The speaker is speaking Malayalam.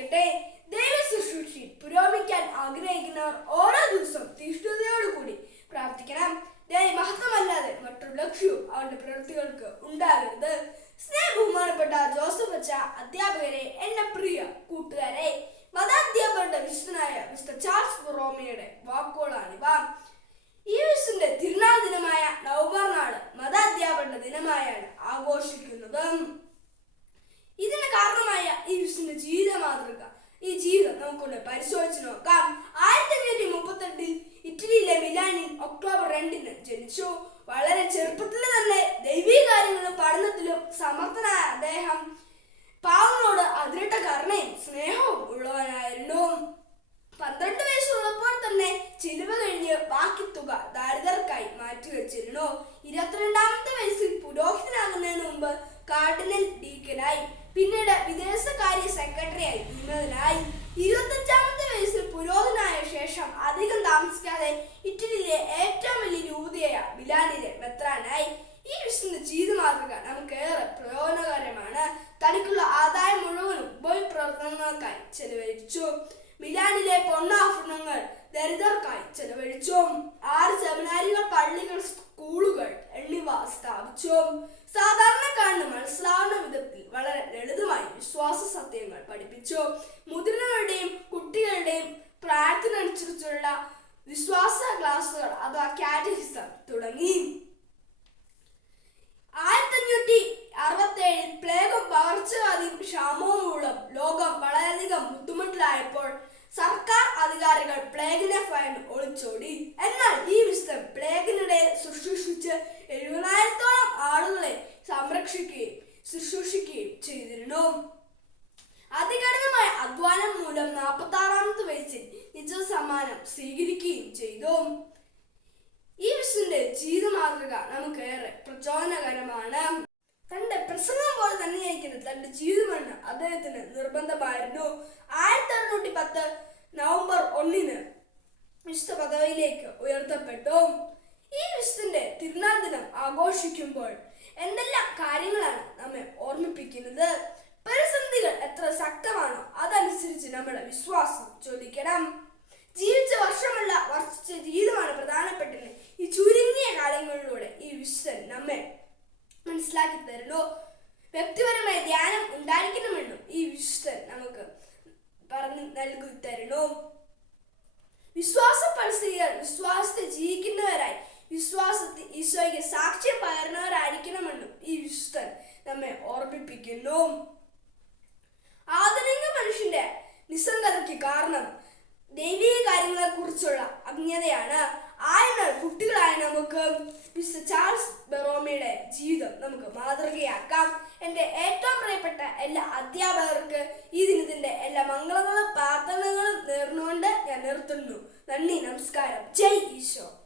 സംസാരിക്കട്ടെ ദൈവ ശുശ്രൂഷയിൽ പുരോഗമിക്കാൻ ആഗ്രഹിക്കുന്നവർ ഓരോ ദിവസവും തീഷ്ണതയോടുകൂടി പ്രാർത്ഥിക്കണം. ദൈവ മഹത്വമല്ലാതെ മറ്റൊരു ലക്ഷ്യവും അവരുടെ പ്രവൃത്തികൾക്ക് ഉണ്ടാകരുത്. സ്നേഹ ബഹുമാനപ്പെട്ട ജോസഫ് അച്ഛ അധ്യാപകരെ എന്റെ പ്രിയ കൂട്ടുകാരെ മതാധ്യാപകരുടെ വിശുദ്ധനായ മിസ്റ്റർ ചാൾസ് ബൊറോമയുടെ വാക്കുകളാണിവ. ഈ വിശുദ്ധന്റെ തിരുനാൾ ദിനമായ നവംബർ മാതൃക. ഈ ജീവിതം നമുക്കൊന്ന് പരിശോധിച്ച് നോക്കാം. ആയിരത്തി അഞ്ഞൂറ്റി മുപ്പത്തെട്ടിൽ ഇറ്റലിയിലെ മിലാനിൽ ഒക്ടോബർ രണ്ടിന് ജനിച്ചു. വളരെ ചെറുപ്പത്തിൽ തന്നെ ദൈവീ കാര്യങ്ങളും പഠനത്തിലും സമർത്ഥനായ അദ്ദേഹം പാവങ്ങളോട് അതിരിട്ട കരുണയും സ്നേഹവും ഉള്ളവനായിരുന്നു മിലാനിലെ ഈ വിഷ്ണുവിന്റെ ജീവിത മാതൃക നമുക്ക് പ്രയോജനകരമാണ്. തനിക്കുള്ള ആദായം മുഴുവനും ഉപയോഗ പ്രവർത്തനങ്ങൾക്കായി ചെലവഴിച്ചു. മിലാനിലെ പൊണ്ണാഭരണങ്ങൾ ദരിദ്രർക്കായി ചെലവഴിച്ചു. ആറ് സെമിനാരികൾ പള്ളികൾ സ്കൂളുകൾ എന്നിവ സ്ഥാപിച്ചു. സാധാരണക്കാരന് മനസ്സിലാവുന്ന വിധത്തിൽ വളരെ ലളിതമായി വിശ്വാസ സത്യങ്ങൾ പഠിപ്പിച്ചു. മുതിർന്നവരുടെയും കുട്ടികളുടെയും പ്രാർത്ഥന അനുസരിച്ചുള്ള വിശ്വാസ ക്ലാസുകൾ അഥവാ കാറ്റഹിസം തുടങ്ങി. ആയിരത്തി അഞ്ഞൂറ്റി അറുപത്തി ഏഴിൽ പ്ലേഗും പകർച്ചവ്യാധിയും ക്ഷാമവും മൂലം ലോകം വളരെയധികം ബുദ്ധിമുട്ടിലായപ്പോൾ സർക്കാർ അധികാരികൾ പ്ലേഗിനെ ഫയൽ ഒളിച്ചോടി. എന്നാൽ ഈ വിശ്വം പ്ലേഗിനിടെ ശുശ്രൂഷിച്ച് എഴുപതിനായിരത്തോളം ആളുകളെ സംരക്ഷിക്കുകയും ശുശ്രൂഷിക്കുകയും ചെയ്തിരുന്നു. അതികഠിനമായ അധ്വാനം മൂലം നാൽപ്പത്തി വയസ്സിൽ സമ്മാനം സ്വീകരിക്കുകയും ചെയ്തു. ഈ വിഷ്ണുവിന്റെ ജീവിത മാതൃക നമുക്ക് ഏറെ പ്രചോദനകരമാണ്. തന്റെ പ്രസംഗം പോലെ തന്നെയായിരിക്കുന്ന തന്റെ ജീവിതമെന്ന് അദ്ദേഹത്തിന് നിർബന്ധമായിരുന്നു. ആയിരത്തി അറുന്നൂറ്റി പത്ത് നവംബർ ഒന്നിന് വിശുദ്ധ പദവിയിലേക്ക് ഉയർത്തപ്പെട്ടു. ഈ വിശുദ്ധന്റെ തിരുനാൾ ദിനം ആഘോഷിക്കുമ്പോൾ എന്തെല്ലാം കാര്യങ്ങളാണ് നമ്മെ ഓർമ്മിപ്പിക്കുന്നത്? പ്രതിസന്ധികൾ എത്ര ശക്തമാണോ അതനുസരിച്ച് നമ്മുടെ വിശ്വാസം ചോദിക്കണം ജീവിച്ച വർഷമുള്ള വർഷ ജീവിതമാണ് പ്രധാനപ്പെട്ടത്. ഈ ചുരുങ്ങിയ കാലങ്ങളിലൂടെ ഈ വിശ്വൻ നമ്മെ മനസ്സിലാക്കി തരുന്നു. വ്യക്തിപരമായ ധ്യാനം ഉണ്ടായിരിക്കണമെന്നും ഈ വിശ്വൻ നമുക്ക് പറഞ്ഞു നൽകി തരുന്നു. വിശ്വാസ പരിസ്ഥിതികൾ വിശ്വാസത്തെ ജീവിക്കുന്നവരായി വിശ്വാസത്തിൽ ഈശോയ്ക്ക് സാക്ഷ്യം പകർന്നവരായിരിക്കണമെന്നും ഈ വിശുദ്ധൻ നമ്മെ ഓർമ്മിപ്പിക്കുന്നു. ആധുനിക മനുഷ്യന്റെ നിസ്സംഗതയ്ക്ക് കാരണം കുറിച്ചുള്ള അജ്ഞതയാണ്. ആയതിനാൽ കുട്ടികളായ നമുക്ക് മിസ്റ്റർ ചാൾസ് ബെറോമയുടെ ജീവിതം നമുക്ക് മാതൃകയാക്കാം. എന്റെ ഏറ്റവും പ്രിയപ്പെട്ട എല്ലാ അധ്യാപകർക്ക് ഈ ദിനത്തിന്റെ എല്ലാ മംഗളങ്ങളും പ്രാർത്ഥനകളും നേർന്നുകൊണ്ട് ഞാൻ നിർത്തുന്നു. നന്ദി നമസ്കാരം. ജയ് ഈശോ.